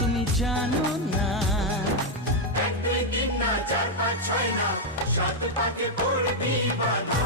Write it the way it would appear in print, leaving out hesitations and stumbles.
তুমি জানো না। এক দুই তিন না চার পাঁচ ছয় না, সাত পাকে পড়বি বাধা।